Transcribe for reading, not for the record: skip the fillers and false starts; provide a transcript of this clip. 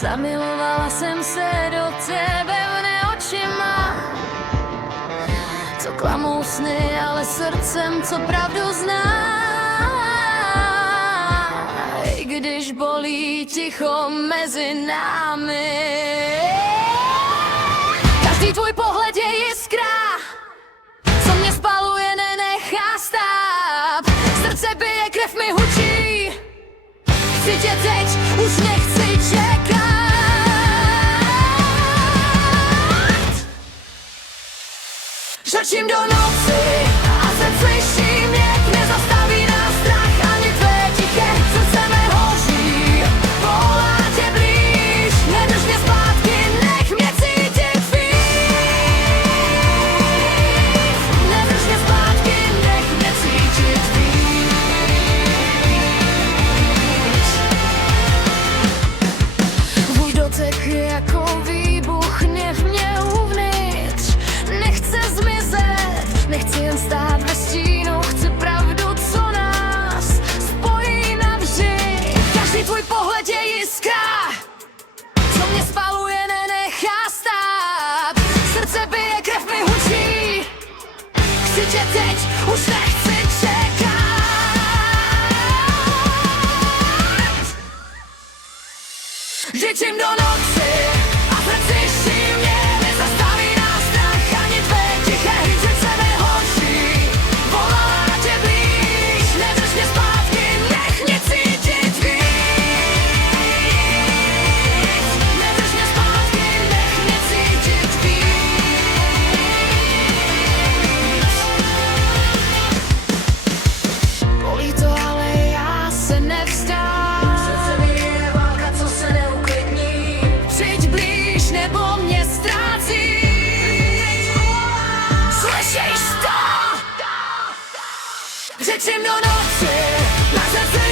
Zamilovala jsem se do tebe očima, co klamou sny, ale srdcem, co pravdu zná. I když bolí ticho mezi námi, každý tvůj pohled je jiskra, co mě spaluje, nenechá stát. Srdce bije, krev mi hučí, chci tě teď, už nechci čekat. Žrčím do noci a se slyším, jak nezastaví nás strach ani tvé tiché srdce mé hoří. Volá tě blíž, nedrž mě zpátky, nech mě cítit víc. Nedrž mě zpátky, nech mě cítit víc. Tvůj dotek je jako výbuch, hněv mě uvnitř nechce zmizet, nechci jen stát ve stínu, chci pravdu, co nás spojí navždy. Každý tvůj pohled je jiskra, co mě spaluje, nenechá stát. Srdce bije, krev mi hučí, chci tě teď, už nechci čekat. Žečím do noci a srdci šímě, nezastaví nás strach ani tvé tiché srdce mé hoří. Volala tě blíž, nedrž mě zpátky, nech mě cítit víc. Nedrž mě zpátky, nech mě cítit víc. Bolí to, ale já se nevzdám. Srdce mi je válka, co se neuklidní. Přijď blíž, nebo mě ztrácí. Slyšíš to? Řečím do noci, na srdce